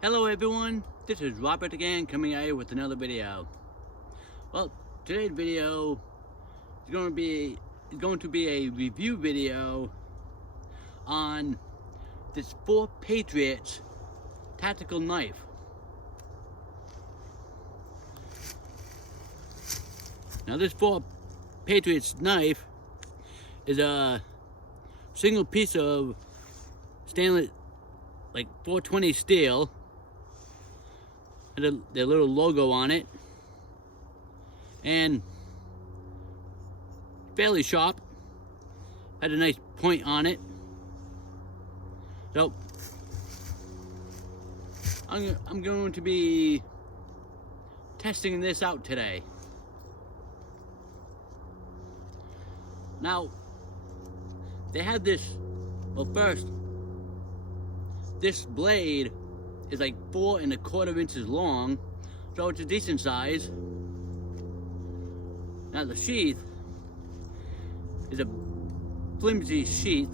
Hello everyone, this is Robert again coming at you with another video. Well, today's video is going to be a review video on this 4Patriots tactical knife. Now this 4Patriots knife is a single piece of stainless, like 420 steel. Their little logo on it, and fairly sharp, had a nice point on it. So I'm going to be testing this out today. Now they had this, well, first, this blade is like 4 1/4 inches long, so it's a decent size. Now the sheath is a flimsy sheath,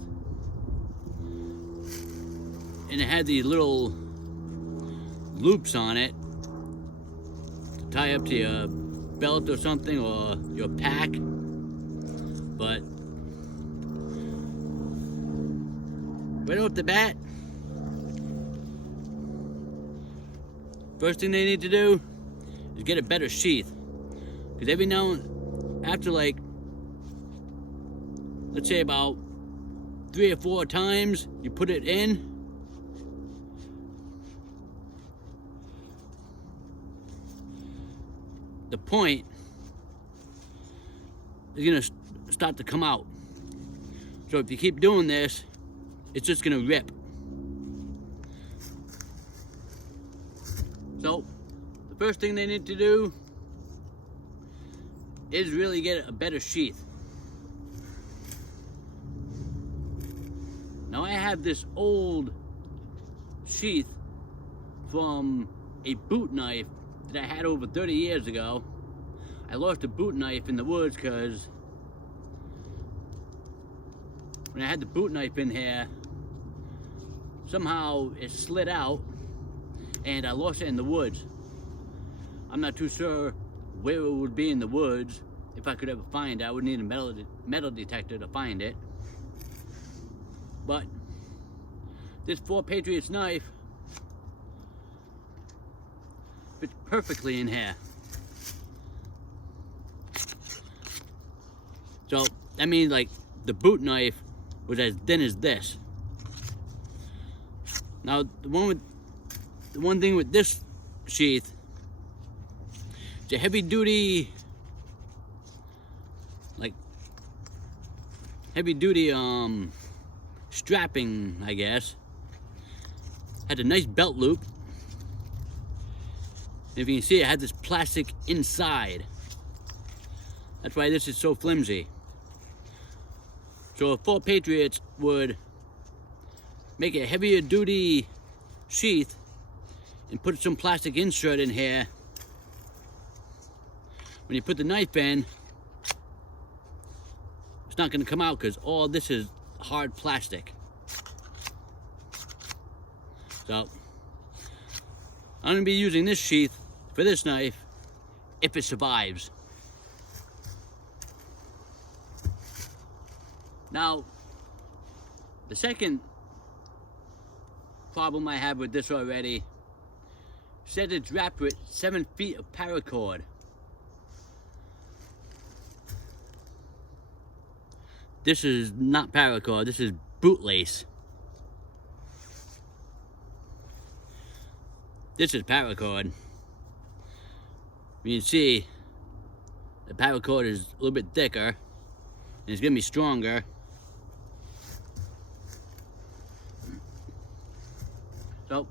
and it had these little loops on it to tie up to your belt or something, or your pack. But right off the bat, first thing they need to do is get a better sheath, because every now and after, like, let's say about 3 or 4 times you put it in, the point is gonna start to come out. So if you keep doing this, it's just gonna rip. So, the first thing they need to do is really get a better sheath. Now I have this old sheath from a boot knife that I had over 30 years ago. I lost a boot knife in the woods because when I had the boot knife in here, somehow it slid out and I lost it in the woods. I'm not too sure where it would be in the woods. If I could ever find it, I would need a metal detector to find it. But this 4Patriots knife fits perfectly in here. So that means, like, the boot knife was as thin as this. Now the one thing with this sheath, it's a heavy duty, strapping, I guess. Had a nice belt loop. And if you can see, it had this plastic inside. That's why this is so flimsy. So if 4Patriots would make a heavier duty sheath and put some plastic insert in here, when you put the knife in, it's not going to come out because all this is hard plastic. So I'm going to be using this sheath for this knife if it survives. Now, the second problem I have with this already said it's wrapped with 7 feet of paracord. This is not paracord, this is bootlace. This is paracord. You can see the paracord is a little bit thicker and it's gonna be stronger. So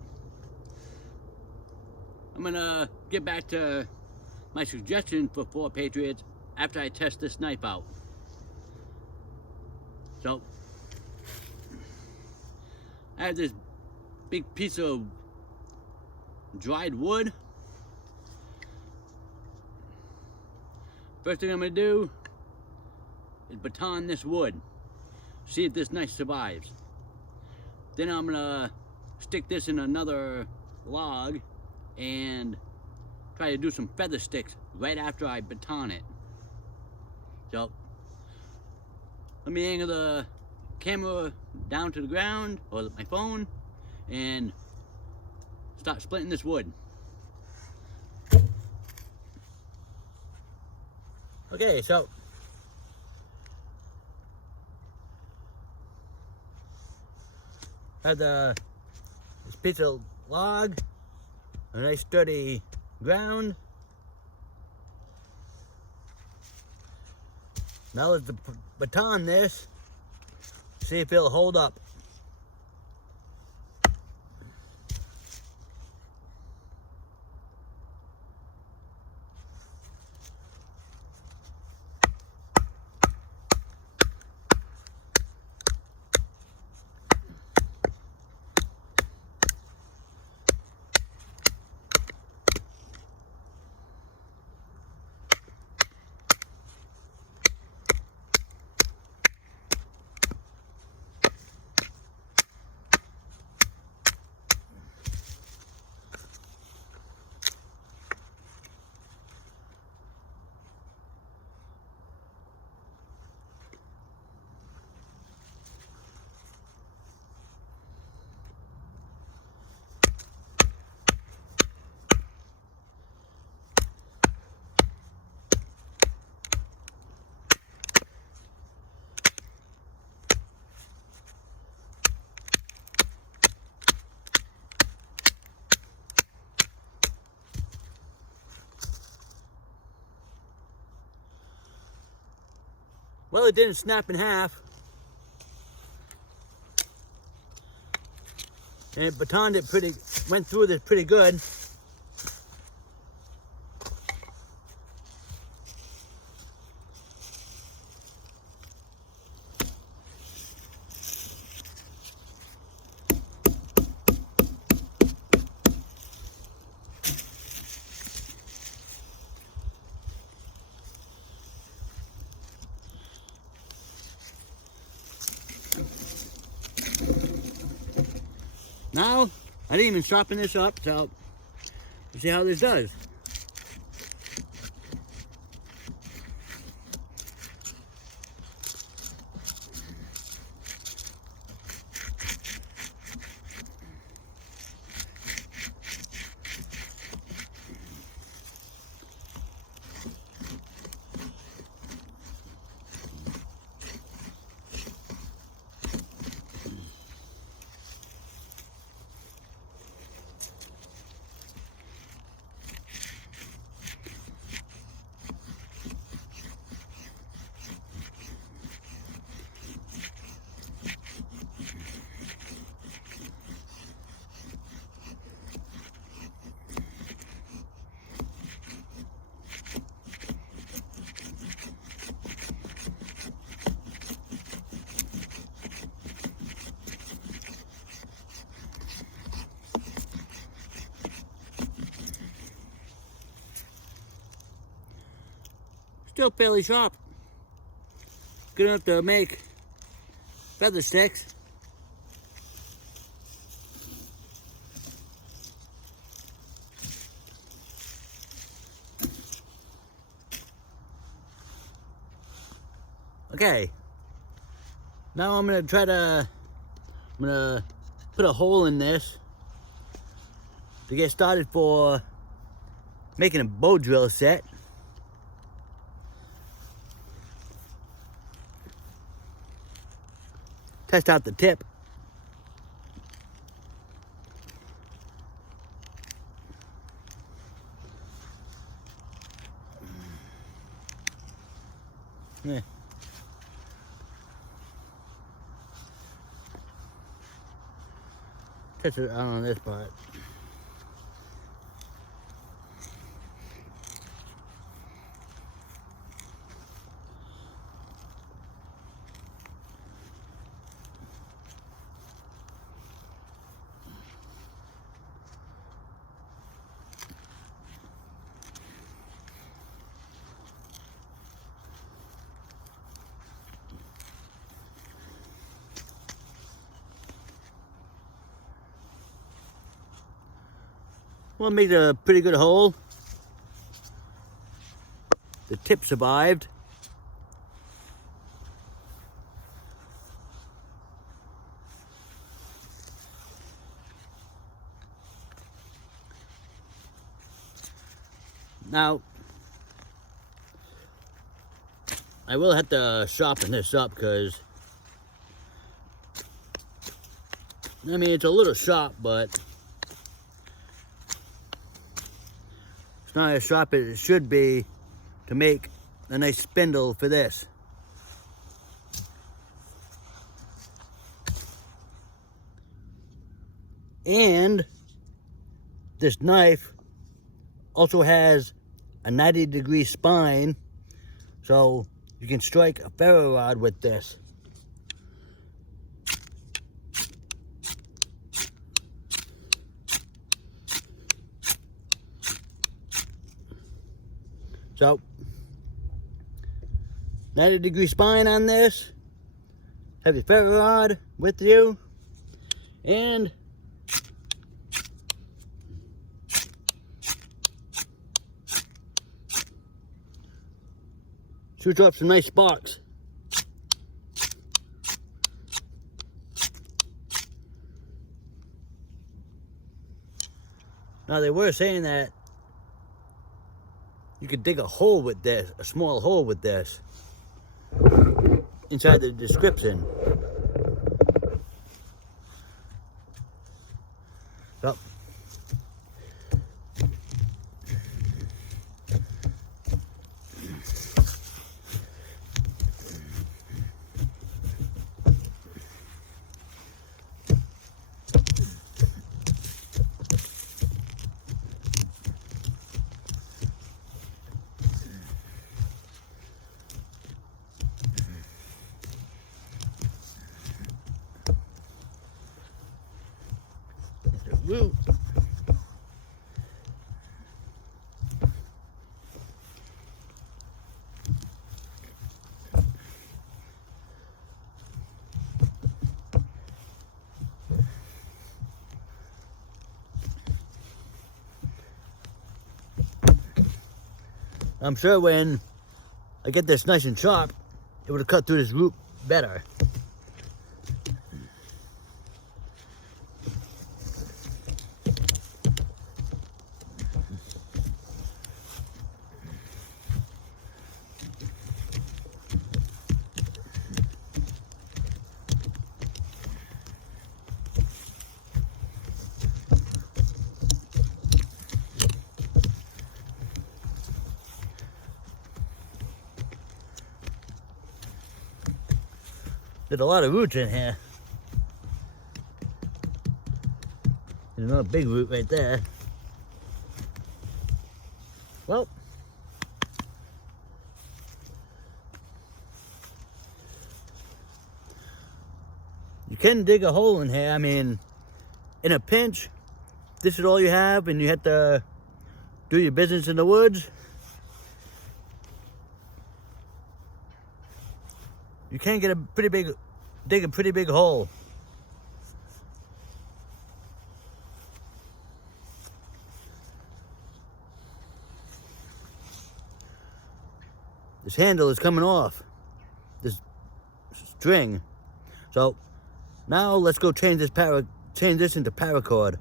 I'm gonna get back to my suggestion for 4Patriots after I test this knife out. So I have this big piece of dried wood. First thing I'm gonna do is baton this wood. See if this knife survives. Then I'm gonna stick this in another log and try to do some feather sticks right after I baton it. So let me angle the camera down to the ground, or my phone, and start splitting this wood. Okay, so I have this piece of log, a nice sturdy ground. Now let's baton this, see if it'll hold up. Well, it didn't snap in half. And it batoned it went through this pretty good. Now, I didn't even sharpen this up, so let's see how this does. Still fairly sharp. Good enough to make feather sticks. Okay. Now I'm gonna put a hole in this to get started for making a bow drill set. Test out the tip. Yeah. Test it out on this part. Well, it made a pretty good hole. The tip survived. Now, I will have to sharpen this up because, I mean, it's a little sharp, but it's not as sharp as it should be to make a nice spindle for this. And this knife also has a 90-degree spine, so you can strike a ferro rod with this. So, 90-degree spine on this. Have your ferro rod with you, and shoots up some nice sparks. Now, they were saying that you could dig a hole with this, a small hole with this, inside the description. So, root. I'm sure when I get this nice and sharp, it would have cut through this root better. There's a lot of roots in here. There's another big root right there. Well, you can dig a hole in here. I mean, in a pinch, this is all you have and you have to do your business in the woods. You can get a pretty big, dig a pretty big hole. This handle is coming off, this string. So now let's go change this into paracord.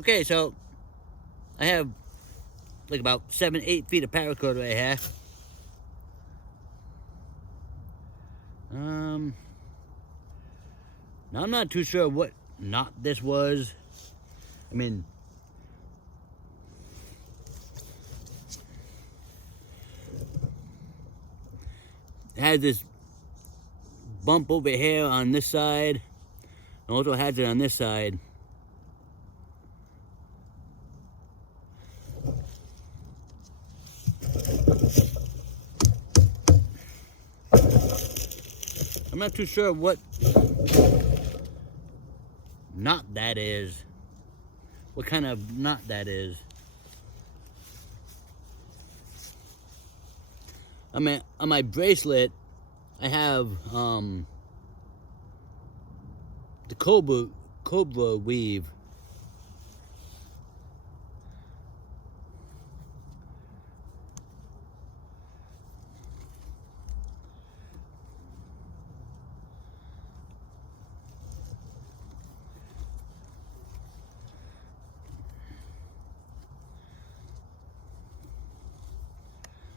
Okay, so I have like about 7-8 feet of paracord right here. Now I'm not too sure what knot this was. I mean, it has this bump over here on this side, and also has it on this side. I'm not too sure what knot that is. What kind of knot that is. I mean, on my bracelet, I have the cobra weave.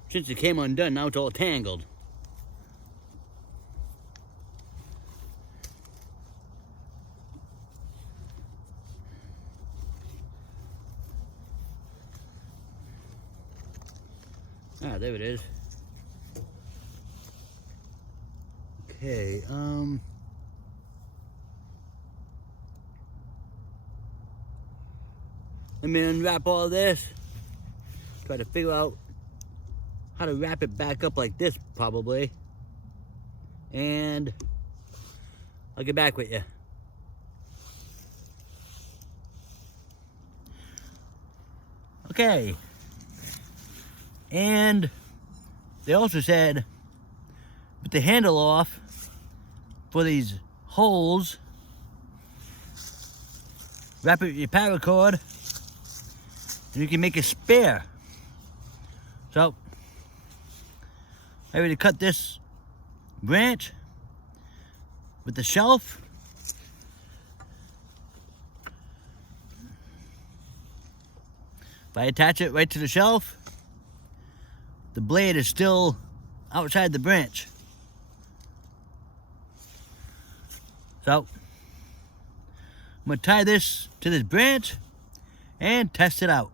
Since it came undone, now it's all tangled. Ah, there it is. Okay, let me unwrap all this. Try to figure out how to wrap it back up like this, probably. And I'll get back with you. Okay. And they also said, with the handle off for these holes, wrap it with your paracord, and you can make a spare. So, I already cut this branch with the shelf. If I attach it right to the shelf, the blade is still outside the branch. So, I'm going to tie this to this branch and test it out.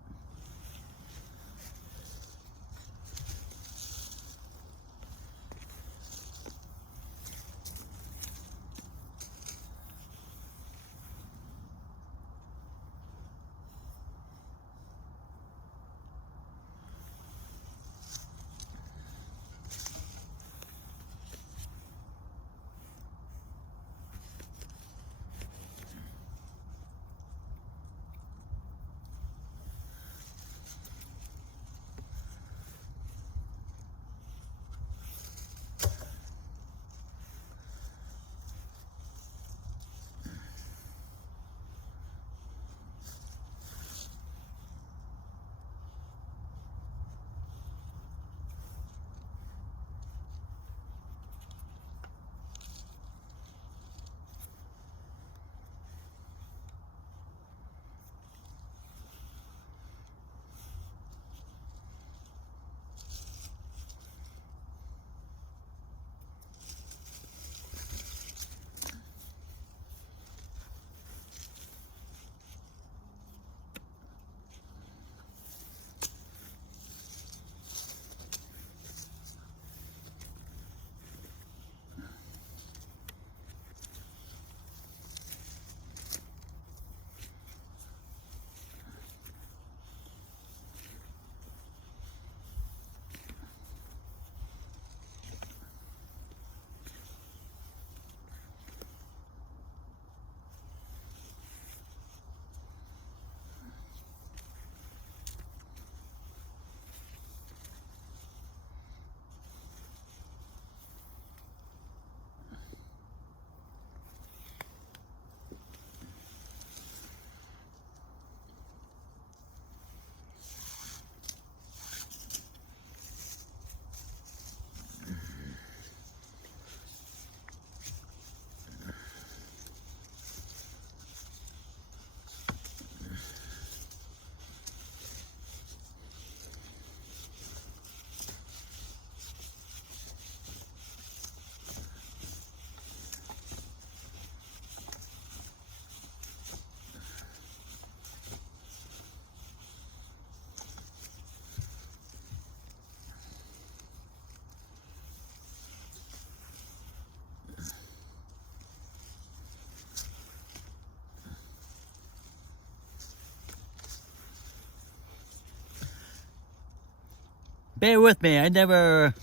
Bear with me, I never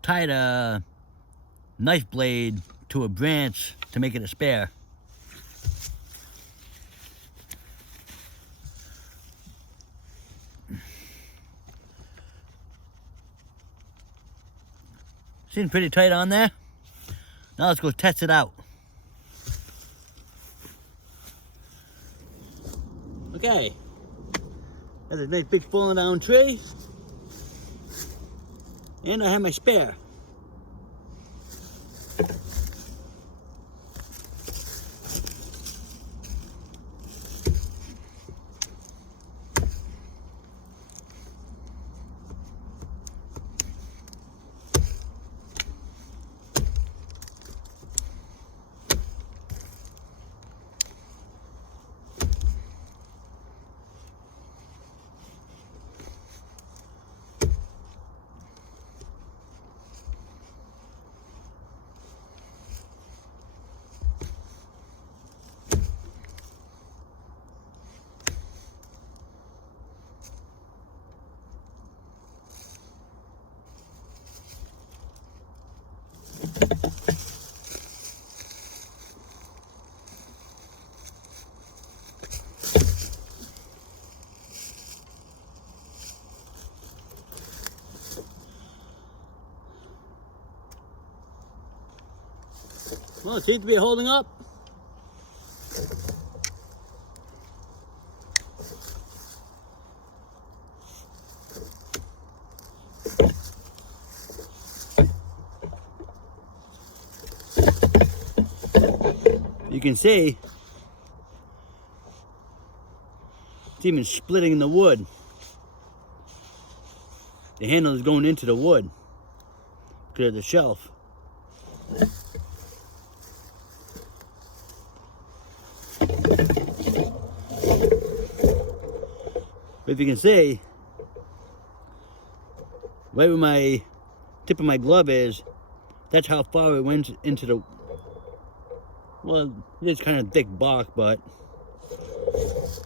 tied a knife blade to a branch to make it a spare. Seems pretty tight on there. Now let's go test it out. Okay. That's a nice big falling down tree. And I have my spare. Well, it seems to be holding up. You can see it's even splitting the wood. The handle is going into the wood because of the shelf. But if you can see, right where my tip of my glove is, that's how far it went into the, well, it's kind of thick bark, but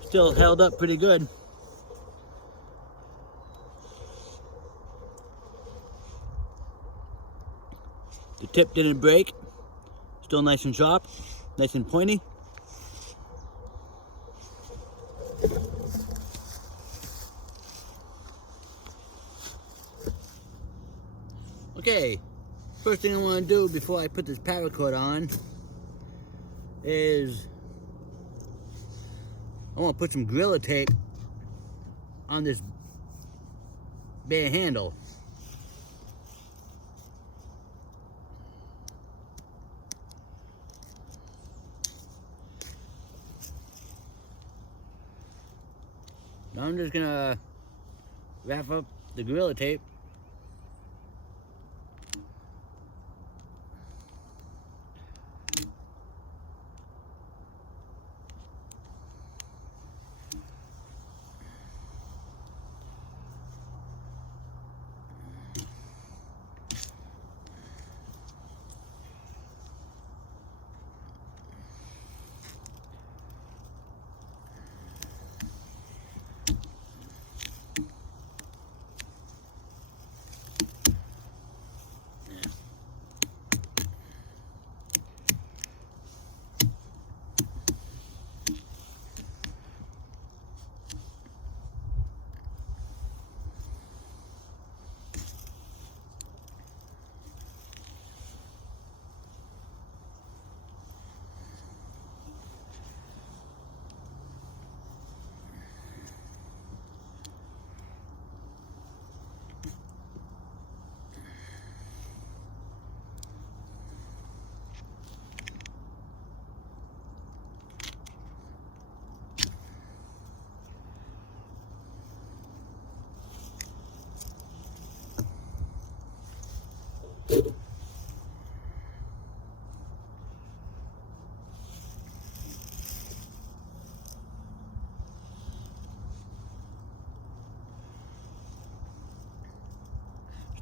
still held up pretty good. The tip didn't break, still nice and sharp, nice and pointy. Okay, first thing I want to do before I put this paracord on is I want to put some Gorilla Tape on this bare handle. Now I'm just gonna wrap up the Gorilla Tape.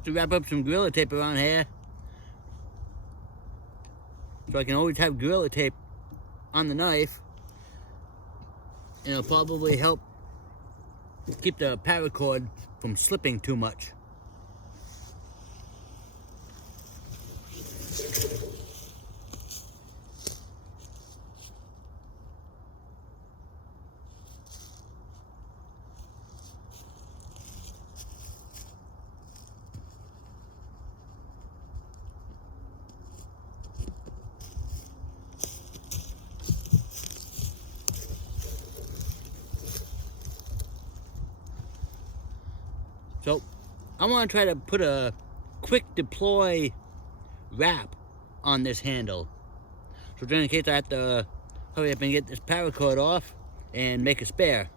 To wrap up some Gorilla Tape around here, so I can always have Gorilla Tape on the knife, and it'll probably help keep the paracord from slipping too much. So I want to try to put a quick deploy wrap on this handle. So just in case I have to hurry up and get this paracord off and make a spare.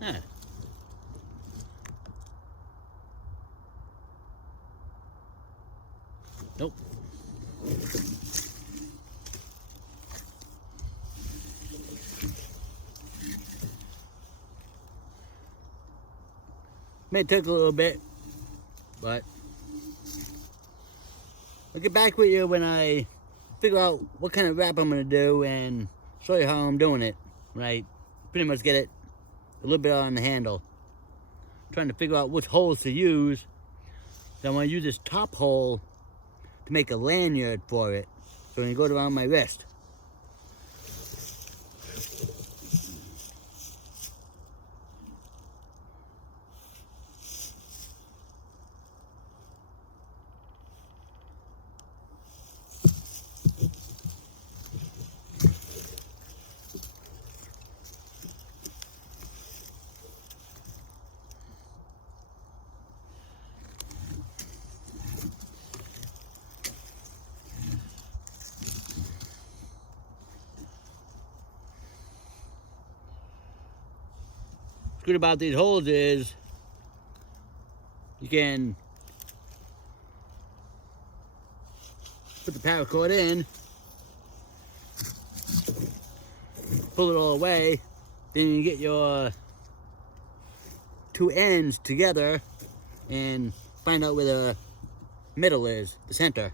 Yeah. Nope. May take a little bit, but I'll get back with you when I figure out what kind of wrap I'm going to do and show you how I'm doing it. Right? Pretty much get it a little bit on the handle. I'm trying to figure out which holes to use. So I'm going to use this top hole to make a lanyard for it. So when it goes around my wrist. What's good about these holes is you can put the paracord in, pull it all away, then you get your two ends together and find out where the middle is, the center.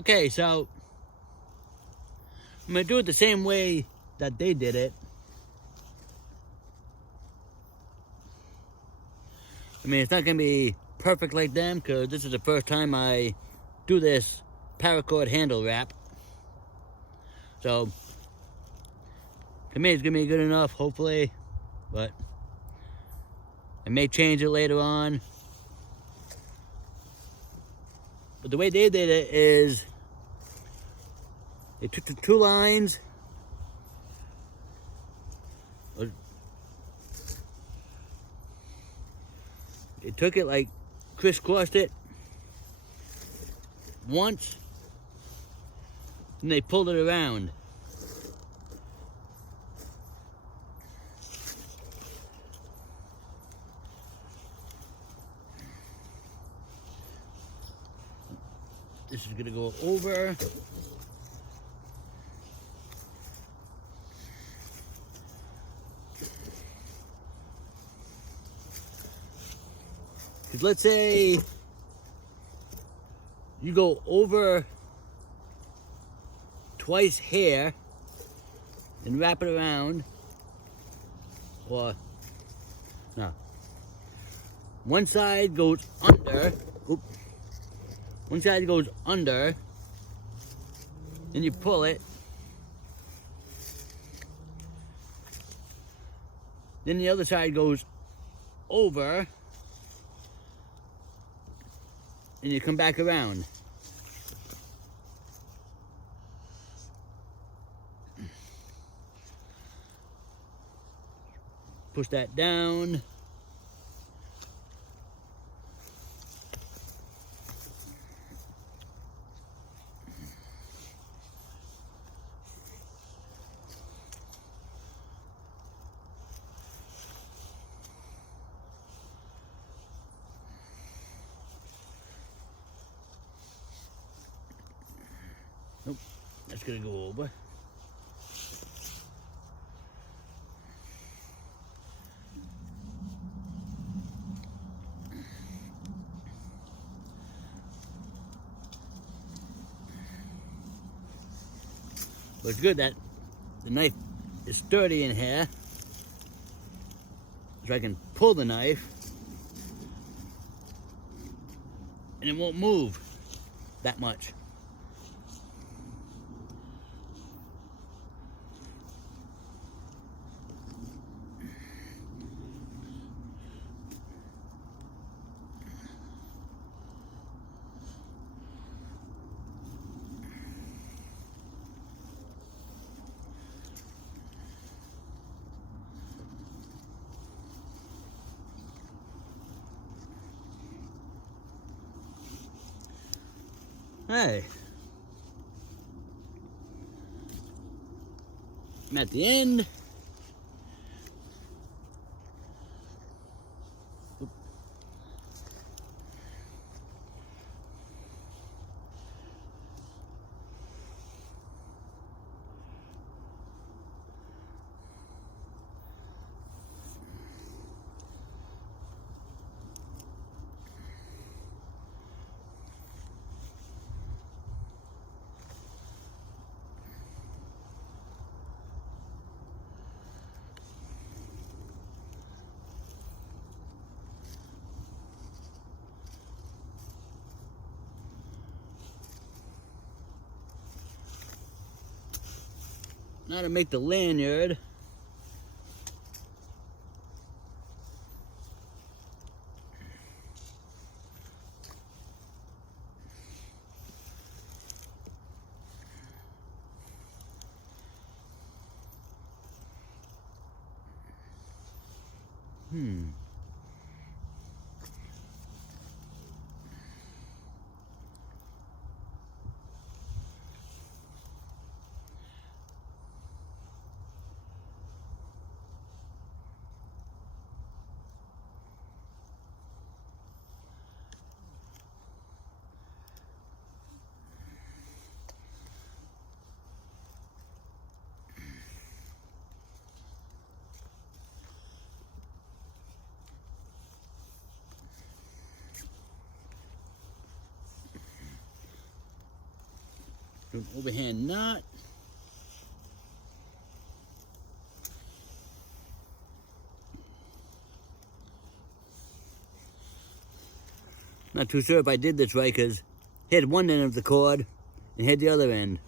Okay, so I'm gonna do it the same way that they did it. I mean, it's not gonna be perfect like them because this is the first time I do this paracord handle wrap. So, to me, it's gonna be good enough, hopefully, but I may change it later on. But the way they did it is they took the two lines, they took it like crisscrossed it once, and they pulled it around. This is gonna go over. Because let's say you go over twice here and wrap it around, or no, one side goes under, one side goes under, then you pull it, then the other side goes over, and you come back around. Push that down. Nope, that's gonna go over. But it's good that the knife is sturdy in here, so I can pull the knife and it won't move that much. Hey, I'm at the end. Now to make the lanyard. Do an overhand knot. Not too sure if I did this right because hit one end of the cord and hit the other end.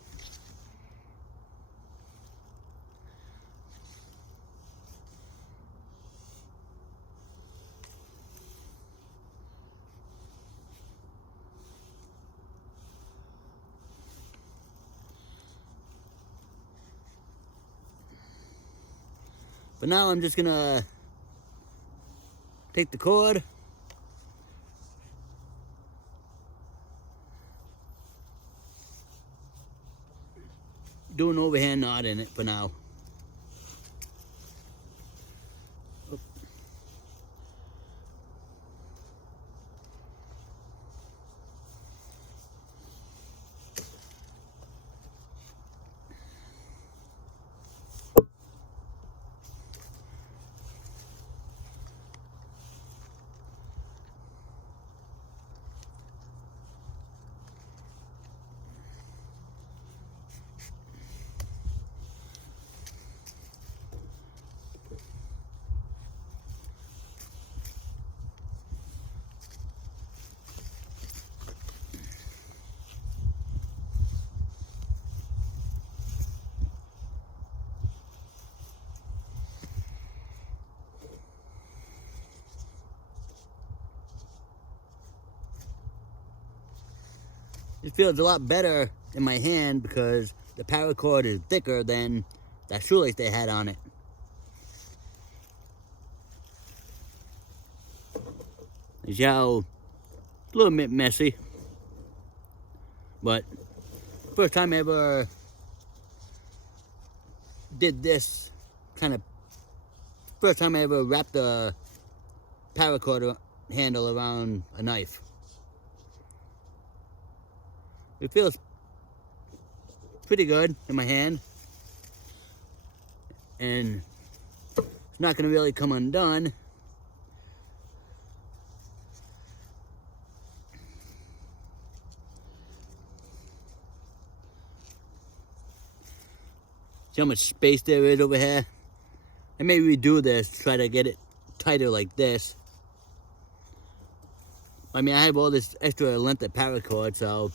But now I'm just gonna take the cord, do an overhand knot in it for now. It feels a lot better in my hand because the paracord is thicker than that shoelace they had on it. You see how it's a little bit messy, but first time I ever did this first time I ever wrapped a paracord handle around a knife. It feels pretty good in my hand, and it's not going to really come undone. See how much space there is over here? I may redo this, try to get it tighter like this. I mean, I have all this extra length of paracord, so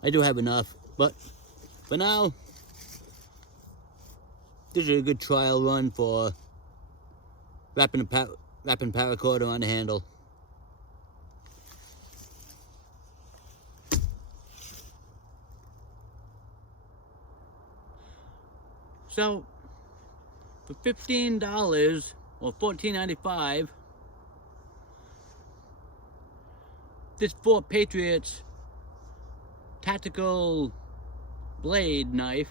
I do have enough, but for now, this is a good trial run for wrapping paracord around the handle. So, for $15 or $14.95, this 4Patriots tactical blade knife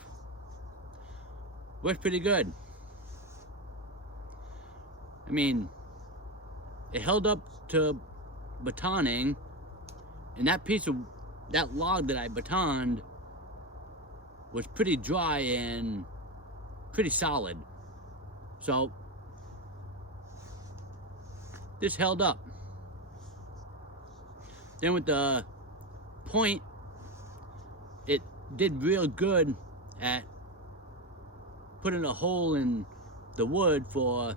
works pretty good. I mean, it held up to batoning, and that log that I batoned was pretty dry and pretty solid. So this held up. Then with the point, it did real good at putting a hole in the wood for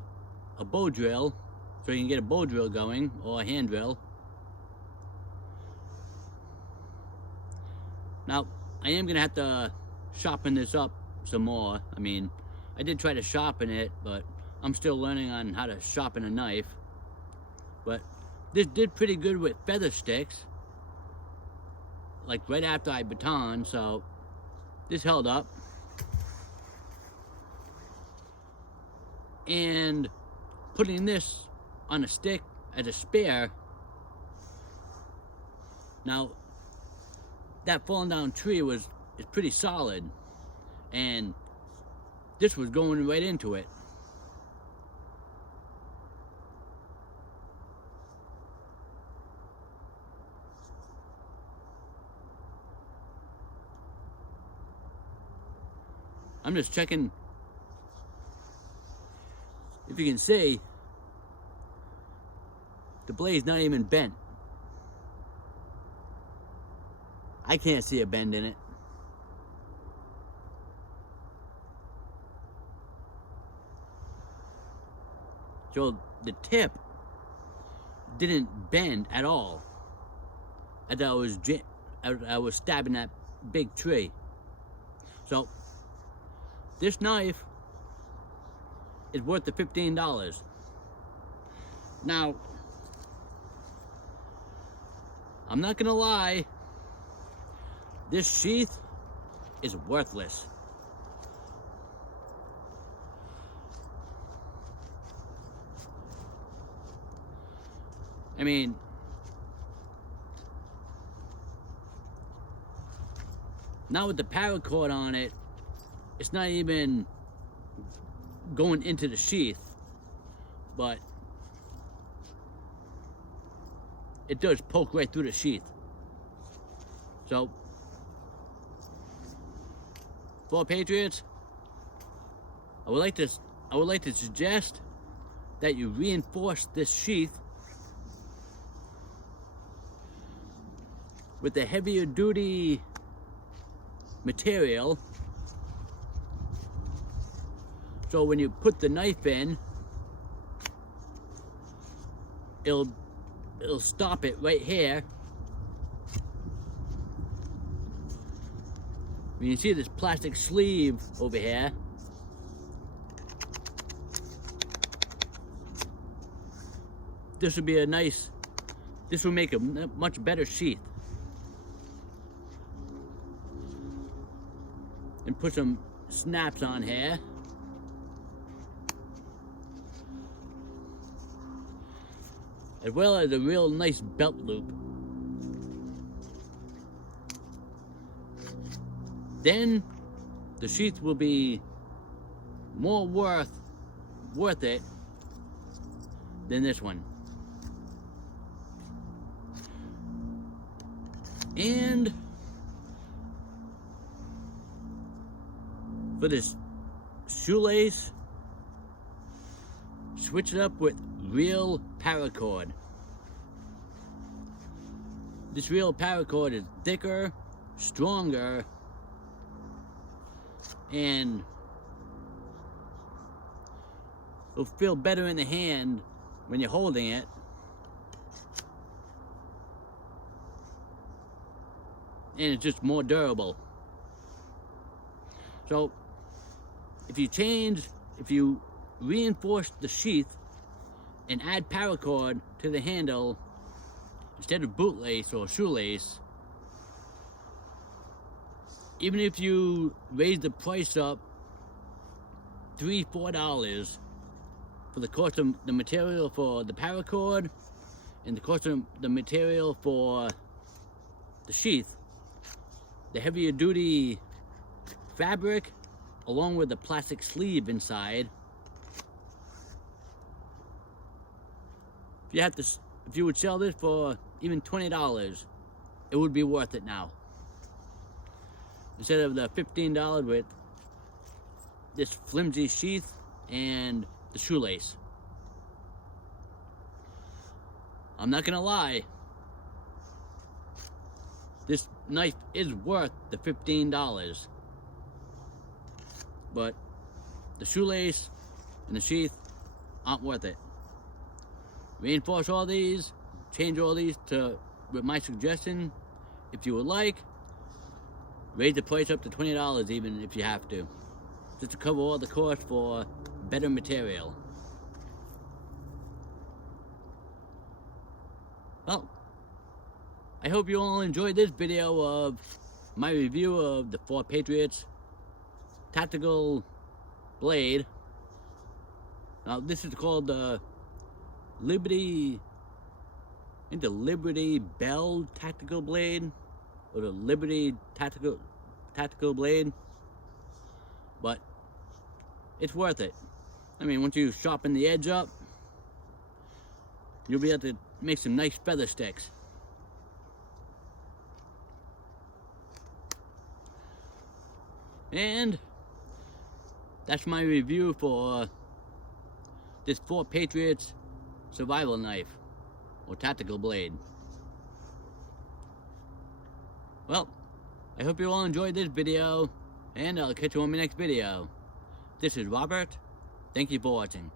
a bow drill, so you can get a bow drill going, or a hand drill. Now, I am gonna have to sharpen this up some more. I mean, I did try to sharpen it, but I'm still learning on how to sharpen a knife. But this did pretty good with feather sticks, like right after I batoned, so this held up. And putting this on a stick as a spare, now that falling down tree is pretty solid, and this was going right into it. I'm just checking if you can see the blade's not even bent. I can't see a bend in it. So the tip didn't bend at all as I was stabbing that big tree. So this knife is worth the $15. Now, I'm not gonna lie, this sheath is worthless. I mean, now with the paracord on it, it's not even going into the sheath, but it does poke right through the sheath. So, 4Patriots, I would like to suggest that you reinforce this sheath with a heavier duty material, so when you put the knife in, it'll stop it right here. You can see this plastic sleeve over here. This would be this will make a much better sheath. And put some snaps on here. As well as a real nice belt loop. Then the sheath will be more worth it than this one. And for this shoelace, switch it up with real paracord. This real paracord is thicker, stronger, and it'll feel better in the hand when you're holding it. And it's just more durable. So, if you reinforce the sheath and add paracord to the handle instead of bootlace or shoelace, even if you raise the price up $3-4 for the cost of the material for the paracord and the cost of the material for the sheath, the heavier duty fabric along with the plastic sleeve inside, if you would sell this for even $20, it would be worth it now. Instead of the $15 with this flimsy sheath and the shoelace. I'm not gonna lie, this knife is worth the $15, but the shoelace and the sheath aren't worth it. Reinforce all these, change all these with my suggestion, if you would like. Raise the price up to $20 even if you have to, just to cover all the cost for better material. Well, I hope you all enjoyed this video of my review of the 4Patriots tactical blade. Now this is called the Liberty Bell tactical blade, or the Liberty tactical blade, but it's worth it. I mean, once you sharpen the edge up, you'll be able to make some nice feather sticks. And that's my review for this 4Patriots survival knife or tactical blade. Well, I hope you all enjoyed this video, and I'll catch you on my next video. This is Robert. Thank you for watching.